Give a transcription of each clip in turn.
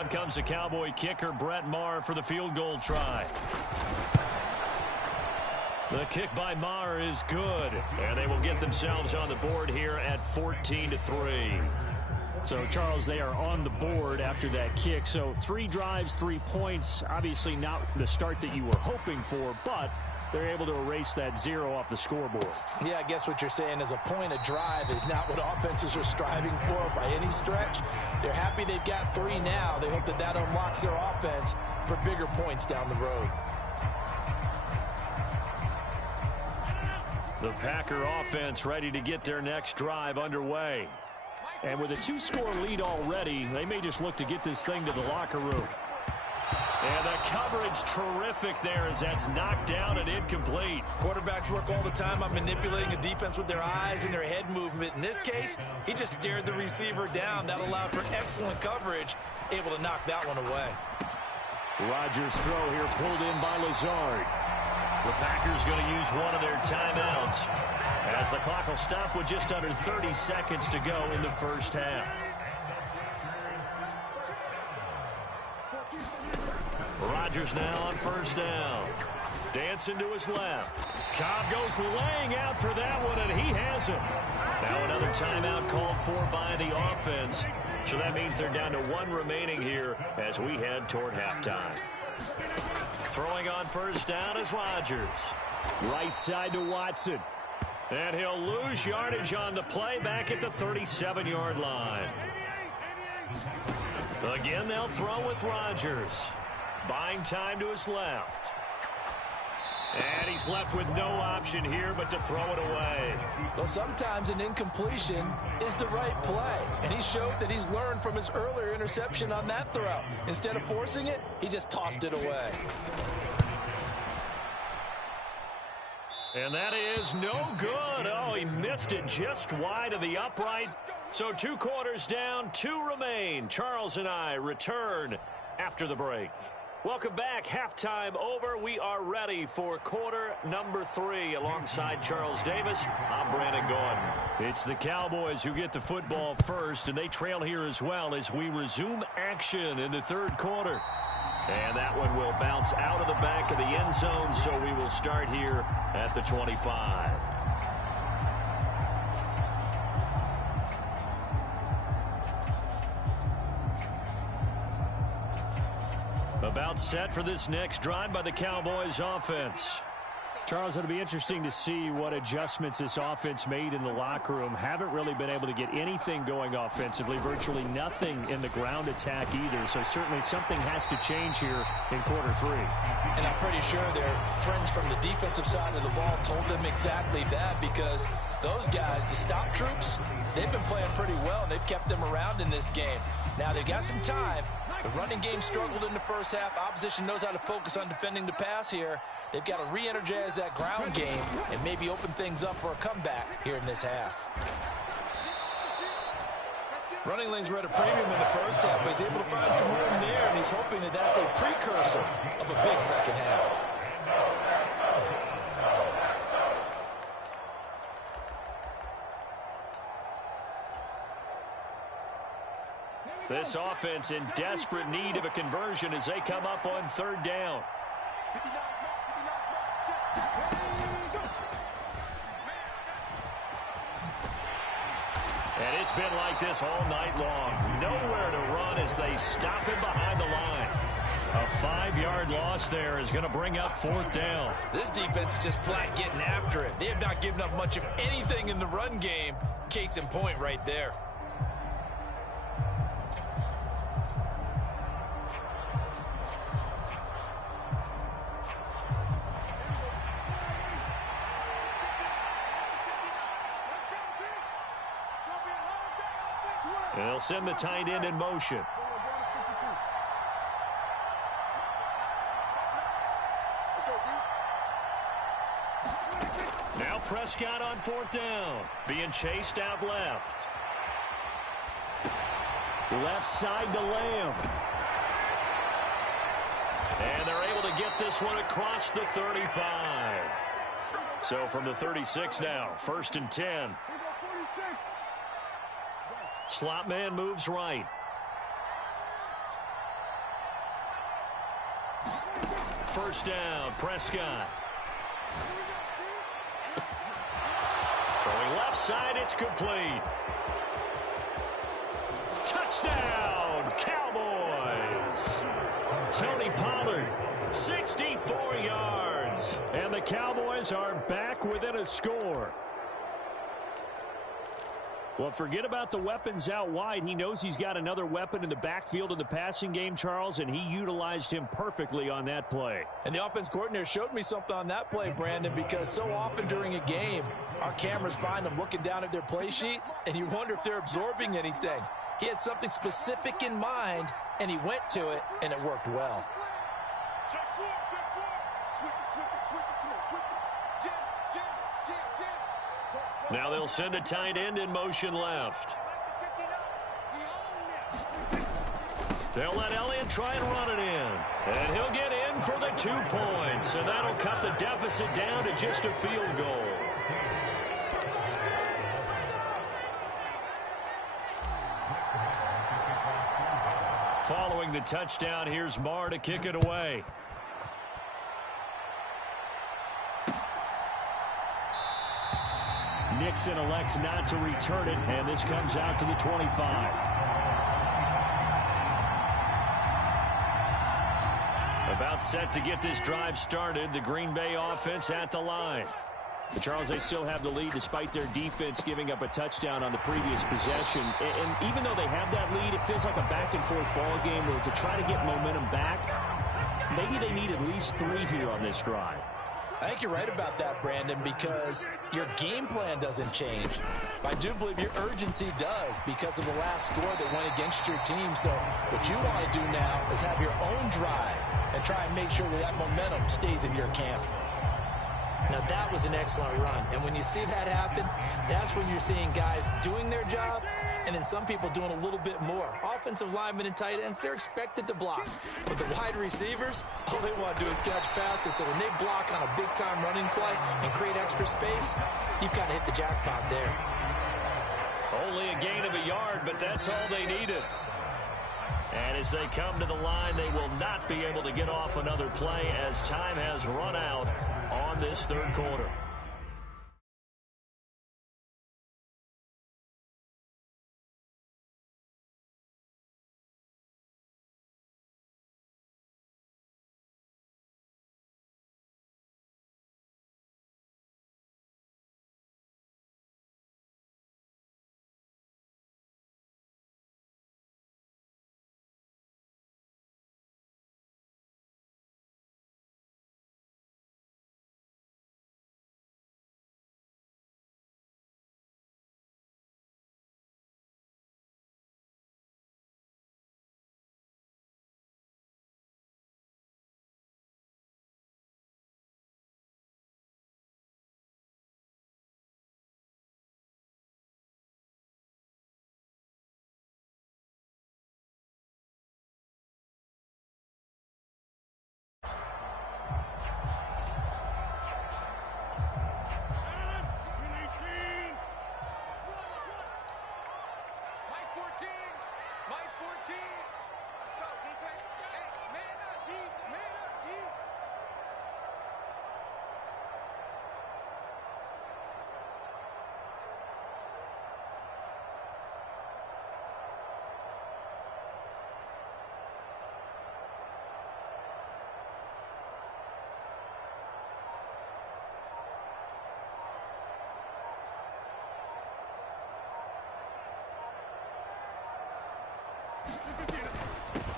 On comes the Cowboy kicker, Brett Maher, for the field goal try. The kick by Maher is good, and they will get themselves on the board here at 14-3. So, Charles, they are on the board after that kick. So 3 drives, 3 points. Obviously not the start that you were hoping for, but they're able to erase that 0 off the scoreboard. Yeah, I guess what you're saying is a point of drive is not what offenses are striving for by any stretch. They're happy they've got 3 now. They hope that that unlocks their offense for bigger points down the road. The Packer offense ready to get their next drive underway. And with a 2-score lead already, they may just look to get this thing to the locker room. And the coverage terrific there as that's knocked down and incomplete. Quarterbacks work all the time on manipulating a defense with their eyes and their head movement. In this case, he just stared the receiver down. That allowed for excellent coverage, able to knock that one away. Rodgers' throw here pulled in by Lazard. The Packers going to use one of their timeouts as the clock will stop with just under 30 seconds to go in the first half. Rodgers now on first down. Dancing to his left. Cobb goes laying out for that one, and he has him. Now another timeout called for by the offense. So that means they're down to 1 remaining here as we head toward halftime. Throwing on first down is Rodgers. Right side to Watson. And he'll lose yardage on the play back at the 37-yard line. Again, they'll throw with Rodgers. Buying time to his left. And he's left with no option here but to throw it away. Well, sometimes an incompletion is the right play. And he showed that he's learned from his earlier interception on that throw. Instead of forcing it, he just tossed it away. And that is no good. Oh, he missed it just wide of the upright. So 2 quarters down, 2 remain. Charles and I return after the break. Welcome back. Halftime over. We are ready for quarter number 3. Alongside Charles Davis, I'm Brandon Gordon. It's the Cowboys who get the football first, and they trail here as well as we resume action in the third quarter. And that one will bounce out of the back of the end zone, so we will start here at the 25. About set for this next drive by the Cowboys offense. Charles, it'll be interesting to see what adjustments this offense made in the locker room. Haven't really been able to get anything going offensively, virtually nothing in the ground attack either. So certainly something has to change here in quarter 3. And I'm pretty sure their friends from the defensive side of the ball told them exactly that, because those guys, the stop troops, they've been playing pretty well. They've kept them around in this game. Now they've got some time. The running game struggled in the first half. Opposition knows how to focus on defending the pass here. They've got to re-energize that ground game and maybe open things up for a comeback here in this half. Running lanes were at a premium in the first half, but he's able to find some room there, and he's hoping that that's a precursor of a big second half. This offense in desperate need of a conversion as they come up on third down. And it's been like this all night long. Nowhere to run as they stop him behind the line. A 5-yard loss there is going to bring up fourth down. This defense is just flat getting after it. They have not given up much of anything in the run game. Case in point right there. They'll send the tight end in motion. Now Prescott on fourth down. Being chased out left. Left side to Lamb. And they're able to get this one across the 35. So from the 36 now, 1st and 10. Slot man moves right. First down, Prescott. Throwing left side, it's complete. Touchdown, Cowboys. Tony Pollard, 64 yards. And the Cowboys are back within a score. Well, forget about the weapons out wide. He knows he's got another weapon in the backfield in the passing game, Charles, and he utilized him perfectly on that play. And the offense coordinator showed me something on that play, Brandon, because so often during a game, our cameras find them looking down at their play sheets, and you wonder if they're absorbing anything. He had something specific in mind, and he went to it, and it worked well. Check four. Switch it. Come on, switch it. Jam. Now they'll send a tight end in motion left. They'll let Elliott try and run it in. And he'll get in for the 2 points. And that'll cut the deficit down to just a field goal. Following the touchdown, here's Marr to kick it away. Nixon elects not to return it, and this comes out to the 25. About set to get this drive started. The Green Bay offense at the line. But Charles, they still have the lead despite their defense giving up a touchdown on the previous possession. And even though they have that lead, it feels like a back-and-forth ball game where to try to get momentum back, maybe they need at least 3 here on this drive. I think you're right about that, Brandon, because your game plan doesn't change. I do believe your urgency does because of the last score that went against your team. So what you want to do now is have your own drive and try and make sure that that momentum stays in your camp. Now, that was an excellent run. And when you see that happen, that's when you're seeing guys doing their job and then some people doing a little bit more. Offensive linemen and tight ends, they're expected to block. But the wide receivers, all they want to do is catch passes. So when they block on a big-time running play and create extra space, you've got to hit the jackpot there. Only a gain of a yard, but that's all they needed. And as they come to the line, they will not be able to get off another play as time has run out on this third quarter.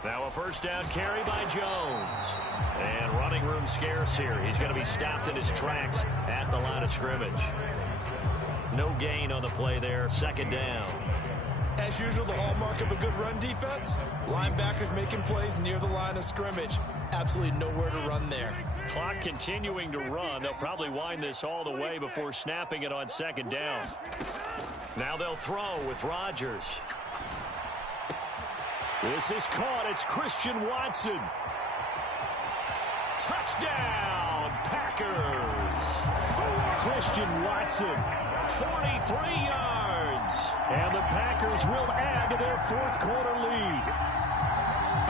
Now a first down carry by Jones. And running room scarce here. He's going to be stopped in his tracks at the line of scrimmage. No gain on the play there. Second down. As usual, the hallmark of a good run defense, linebackers making plays near the line of scrimmage. Absolutely nowhere to run there. Clock continuing to run. They'll probably wind this all the way before snapping it on second down. Now they'll throw with Rodgers. This is caught. It's Christian Watson. Touchdown, Packers. Christian Watson, 43 yards. And the Packers will add to their fourth quarter lead.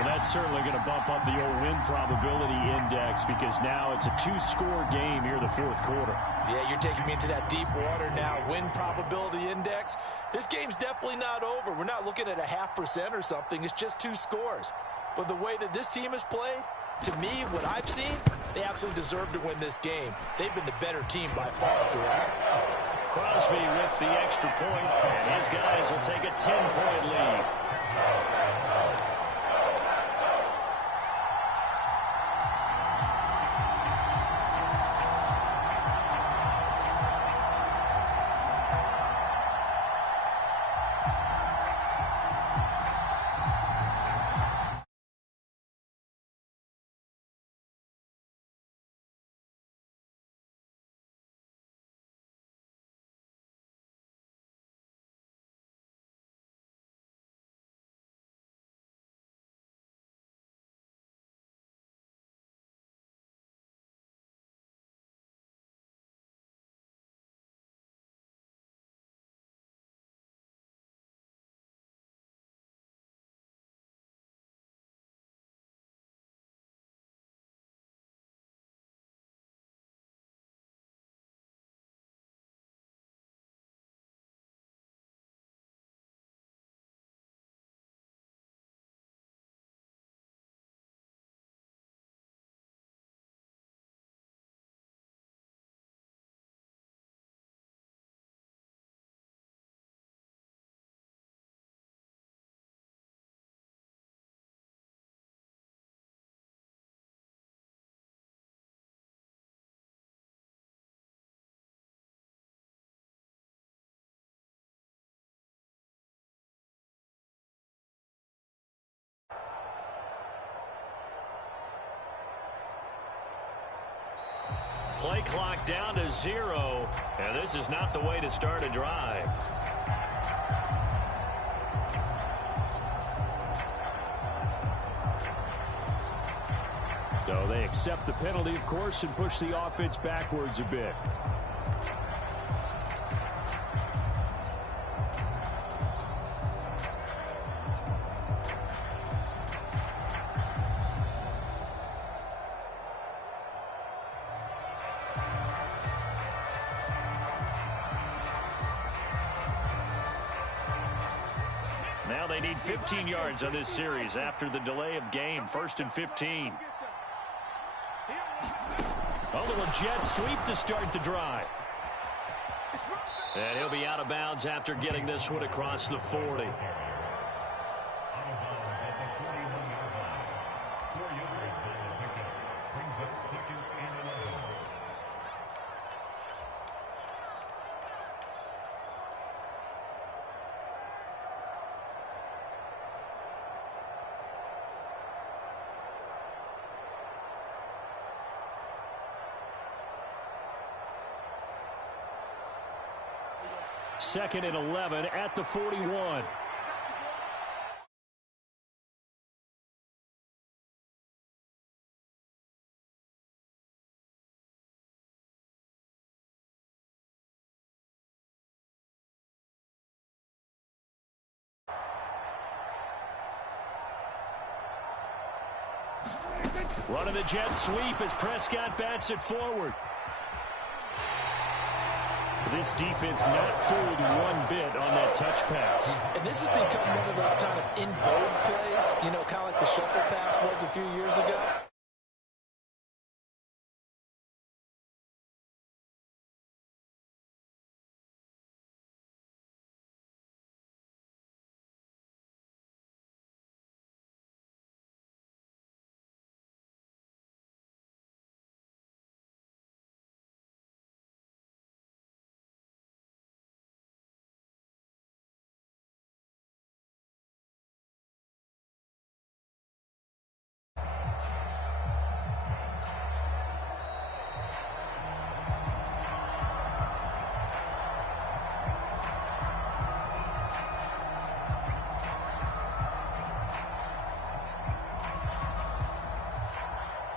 Well, that's certainly going to bump up the old win probability index because now it's a two-score game here in the fourth quarter. Yeah, you're taking me into that deep water now. Win probability index. This game's definitely not over. We're not looking at a 0.5% or something. It's just 2 scores. But the way that this team has played, to me, what I've seen, they absolutely deserve to win this game. They've been the better team by far throughout. Crosby with the extra point, and his guys will take a 10-point lead. Play clock down to 0, and this is not the way to start a drive. So they accept the penalty, of course, and push the offense backwards a bit. Now they need 15 yards on this series after the delay of game. 1st and 15. A little jet sweep to start the drive. And he'll be out of bounds after getting this one across the 40. Second and 11 at the 41. Running the jet sweep as Prescott bats it forward. This defense not fooled one bit on that touch pass. And this has become one of those kind of in vogue plays, you know, kind of like the shuffle pass was a few years ago.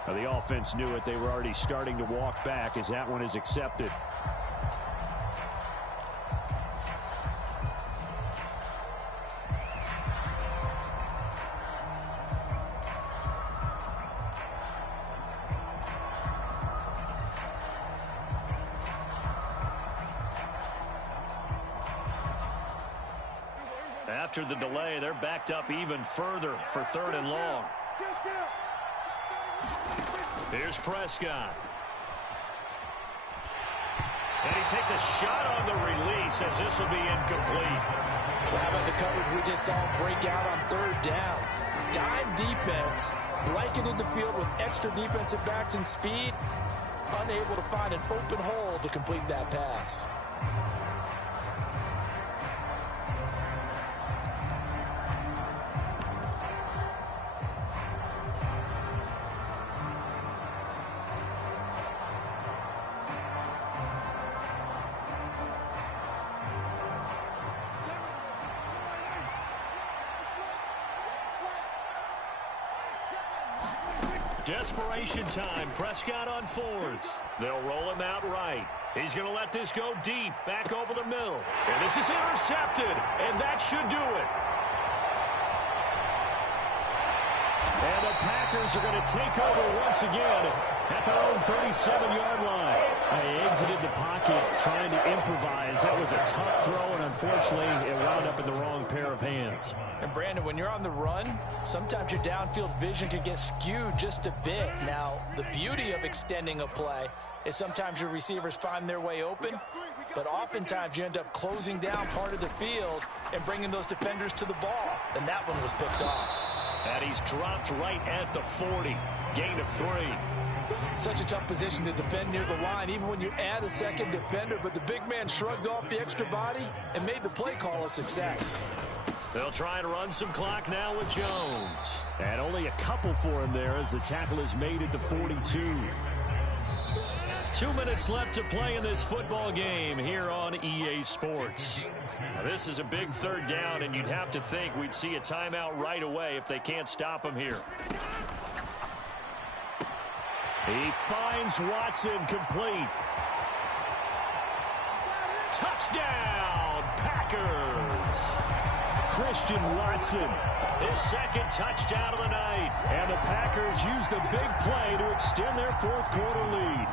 Now, the offense knew it. They were already starting to walk back as that one is accepted. after the delay. They're backed up even further for 3rd and long. Here's Prescott. And he takes a shot on the release as this will be incomplete. Well, how about the coverage we just saw break out on 3rd down? Dime defense, blanketed the field with extra defensive backs and speed, unable to find an open hole to complete that pass. Desperation time. Prescott on 4th. They'll roll him out right. He's going to let this go deep, back over the middle. And this is intercepted, and that should do it. And the Packers are going to take over once again at their own 37-yard line. They exited the pocket trying to improvise. That was a tough throw, and unfortunately, it wound up in the wrong pair of hands. And, Brandon, when you're on the run, sometimes your downfield vision can get skewed just a bit. Now, the beauty of extending a play is sometimes your receivers find their way open, but oftentimes you end up closing down part of the field and bringing those defenders to the ball. And that one was picked off. And he's dropped right at the 40. Gain of 3. Such a tough position to defend near the line, even when you add a second defender, but the big man shrugged off the extra body and made the play call a success. They'll try and run some clock now with Jones. And only a couple for him there as the tackle is made at the 42. 2 minutes left to play in this football game here on EA Sports. Now, this is a big 3rd down, and you'd have to think we'd see a timeout right away if they can't stop him here. He finds Watson complete. Touchdown, Packers! Christian Watson. His 2nd touchdown of the night. And the Packers use the big play to extend their 4th quarter lead.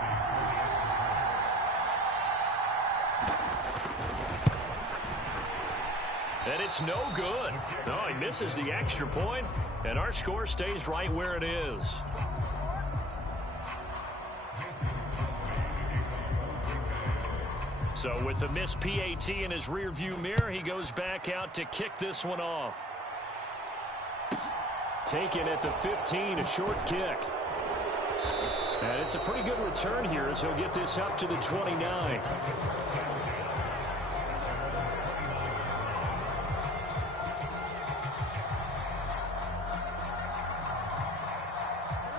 And it's no good. No, he misses the extra point, and our score stays right where it is. So with the missed PAT in his rearview mirror, he goes back out to kick this one off. Taken at the 15, a short kick. And it's a pretty good return here as he'll get this up to the 29.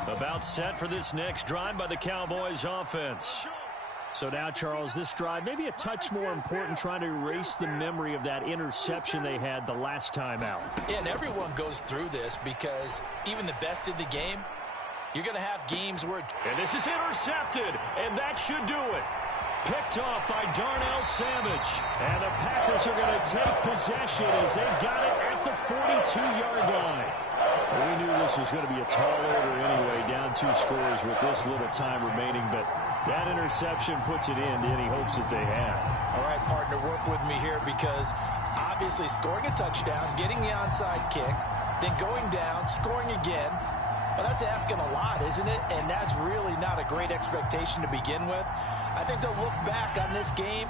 About set for this next drive by the Cowboys offense. So now, Charles, this drive maybe a touch more important, trying to erase the memory of that interception they had the last time out. Yeah, and everyone goes through this because even the best in the game, you're going to have games where... And this is intercepted, and that should do it. Picked off by Darnell Savage. And the Packers are going to take possession as they've got it at the 42-yard line. We knew this was going to be a tall order anyway, down 2 scores with this little time remaining, but that interception puts it in to any hopes that they have. All right, partner, work with me here because obviously scoring a touchdown, getting the onside kick, then going down, scoring again, well, that's asking a lot, isn't it? And that's really not a great expectation to begin with. I think they'll look back on this game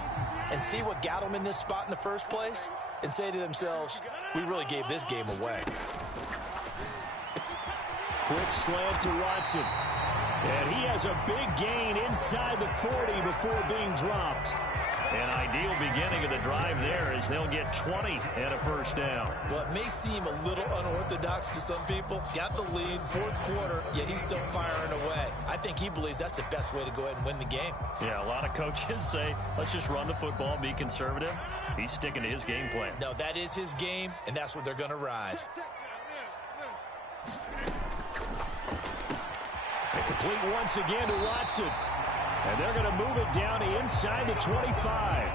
and see what got them in this spot in the first place and say to themselves, we really gave this game away. Quick slant to Watson. And he has a big gain inside the 40 before being dropped. An ideal beginning of the drive there as they'll get 20 and a first down. Well, it may seem a little unorthodox to some people. Got the lead, 4th quarter, yet he's still firing away. I think he believes that's the best way to go ahead and win the game. Yeah, a lot of coaches say, let's just run the football, be conservative. He's sticking to his game plan. No, that is his game, and that's what they're going to ride. Complete once again to Watson. And they're going to move it down to inside the 25.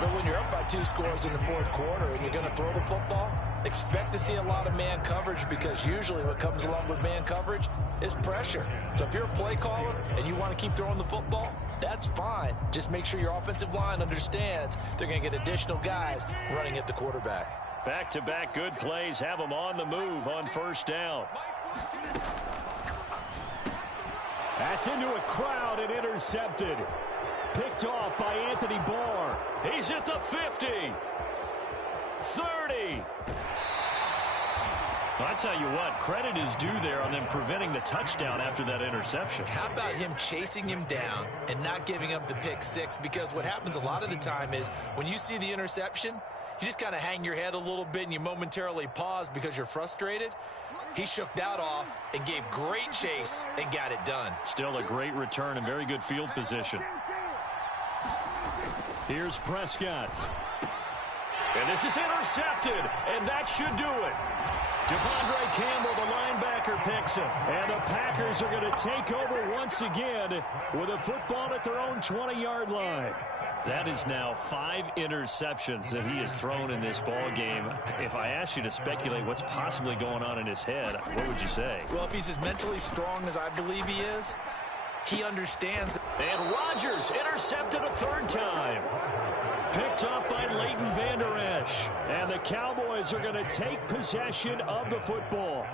But when you're up by 2 scores in the 4th quarter and you're going to throw the football, expect to see a lot of man coverage because usually what comes along with man coverage is pressure. So if you're a play caller and you want to keep throwing the football, that's fine. Just make sure your offensive line understands they're going to get additional guys running at the quarterback. Back-to-back good plays have them on the move on first down. That's into a crowd and intercepted. Picked off by Anthony Barr. He's at the 50. 30. I tell you what, credit is due there on them preventing the touchdown after that interception. How about him chasing him down and not giving up the pick six? Because what happens a lot of the time is when you see the interception, you just kind of hang your head a little bit and you momentarily pause because you're frustrated. He shook that off and gave great chase and got it done. Still a great return and very good field position. Here's Prescott. And this is intercepted, and that should do it. Devondre Campbell, the linebacker, picks him. And the Packers are going to take over once again with a football at their own 20-yard line. That is now 5 interceptions that he has thrown in this ball game. If I asked you to speculate what's possibly going on in his head, what would you say? Well, if he's as mentally strong as I believe he is, he understands. And Rodgers intercepted a 3rd time. Picked up by Leighton Vander Esch. And the Cowboys are going to take possession of the football.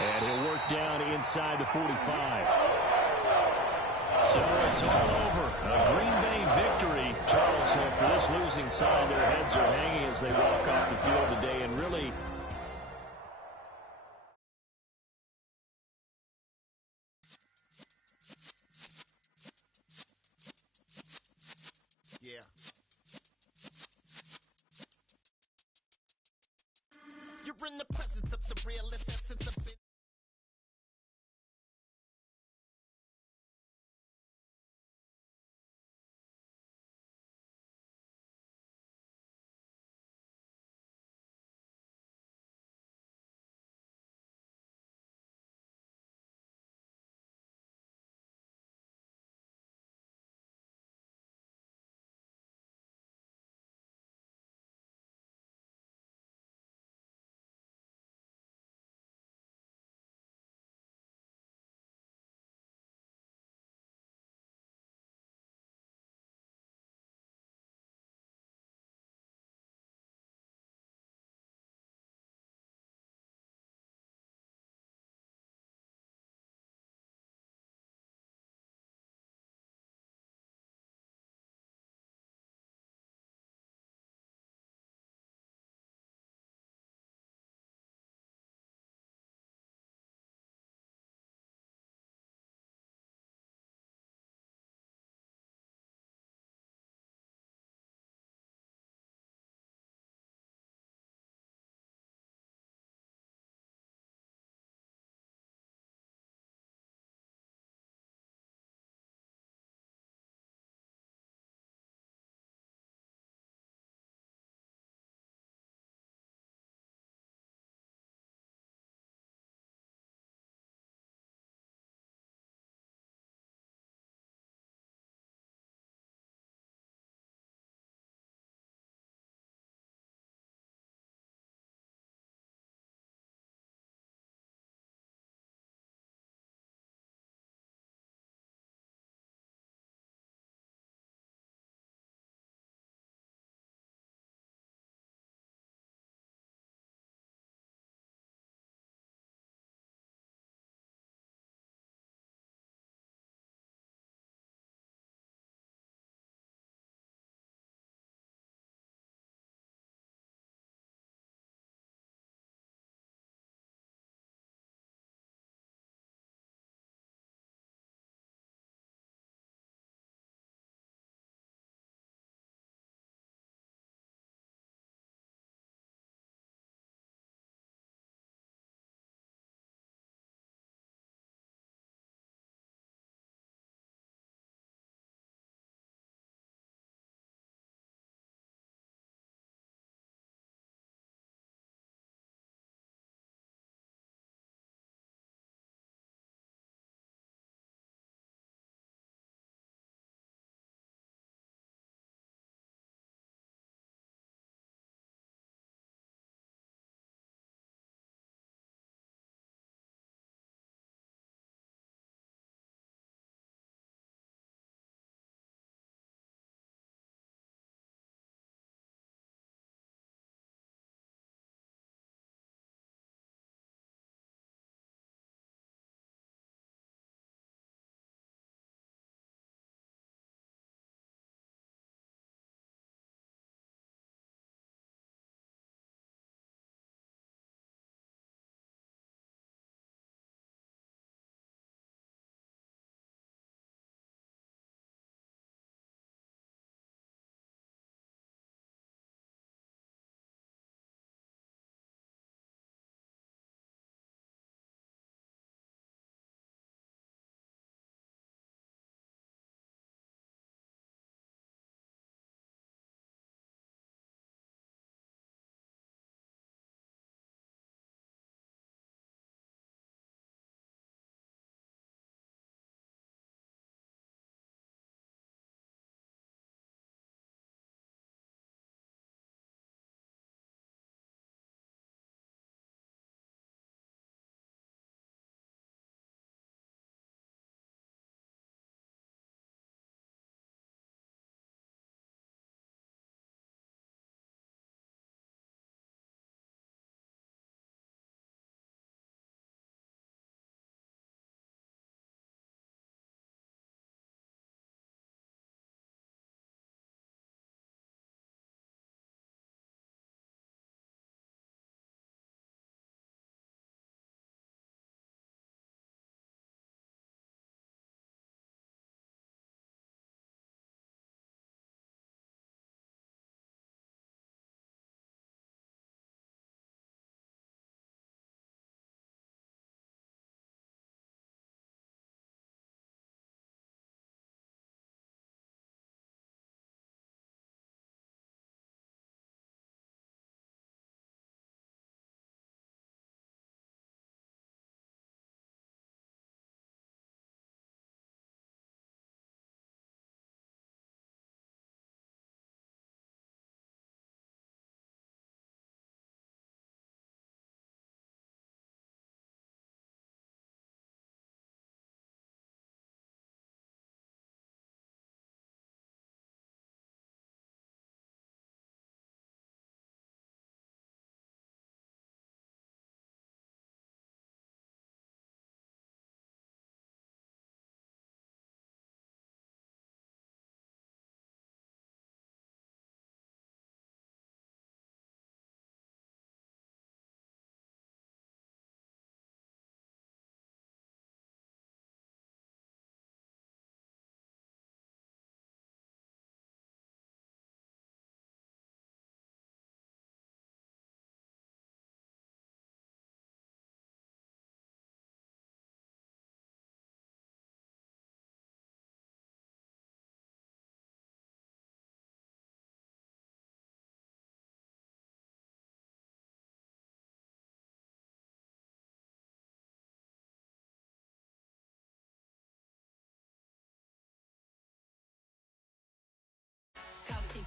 And he'll work down inside the 45. So it's all over. A Green Bay victory. Charles, for this losing side, their heads are hanging as they walk off the field today. And really, yeah. You're in the presence of the realest essence of it.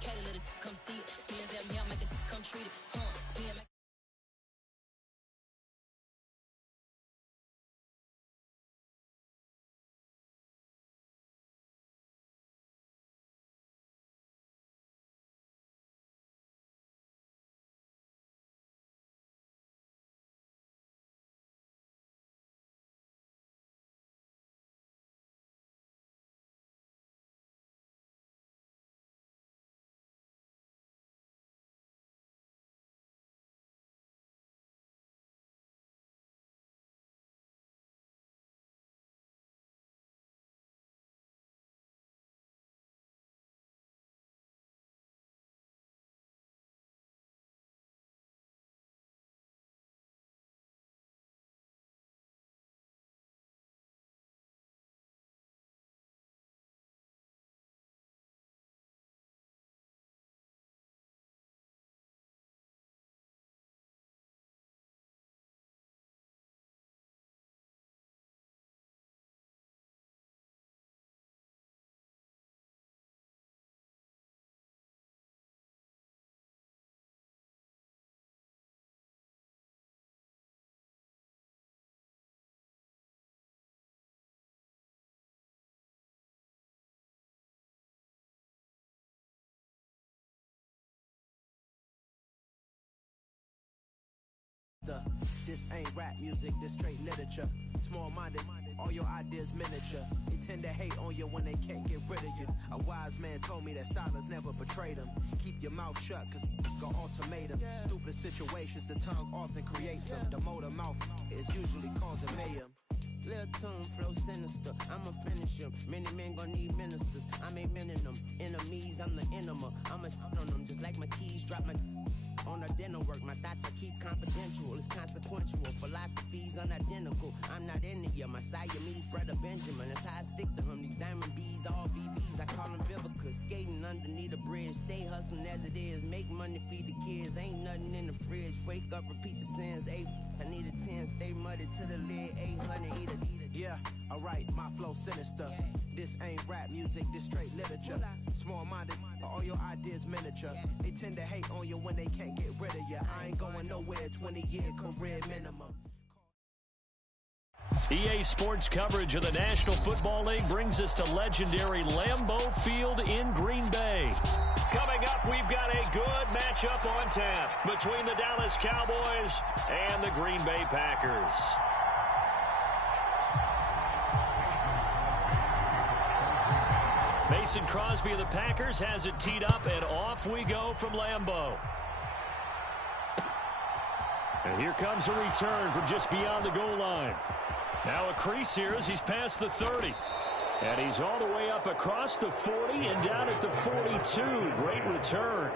Come see it. Hands down, make it come treat it. Spin, make This ain't rap music, this straight literature. Small-minded, all your ideas miniature. They tend to hate on you when they can't get rid of you. A wise man told me that silence never betrayed him. Keep your mouth shut, cause got ultimatums. Stupid situations, the tongue often creates them. The motor mouth is usually causing mayhem. Lil' tune, flow sinister, I'ma finish him. Many men gon' need ministers, I'm a men in them. Enemies, I'm the enema, I'ma on them. Just like my keys, drop my on a dinner work. My thoughts I keep confidential, it's consequential. Philosophies unidentical, I'm not into you. My Siamese brother Benjamin, that's how I stick to him. These diamond bees, all BBs, I call them Vivica. Skating underneath a bridge, stay hustling as it is. Make money, feed the kids, ain't nothing in the fridge. Wake up, repeat the sins, I need a 10, stay muddy to the lid, 800, eat a. Yeah, alright, my flow sinister. This ain't rap music, this straight literature. Small-minded, all your ideas miniature. They tend to hate on you when they can't get rid of you. I ain't going nowhere, 20-year career minimum. EA Sports coverage of the National Football League brings us to legendary Lambeau Field in Green Bay. Coming up, we've got a good matchup on tap between the Dallas Cowboys and the Green Bay Packers. Mason Crosby of the Packers has it teed up, and off we go from Lambeau. And here comes a return from just beyond the goal line. Now a crease here as he's past the 30. And he's all the way up across the 40 and down at the 42. Great return.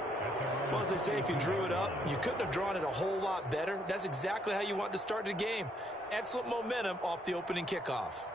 Well, as they say, if you drew it up, you couldn't have drawn it a whole lot better. That's exactly how you want to start the game. Excellent momentum off the opening kickoff.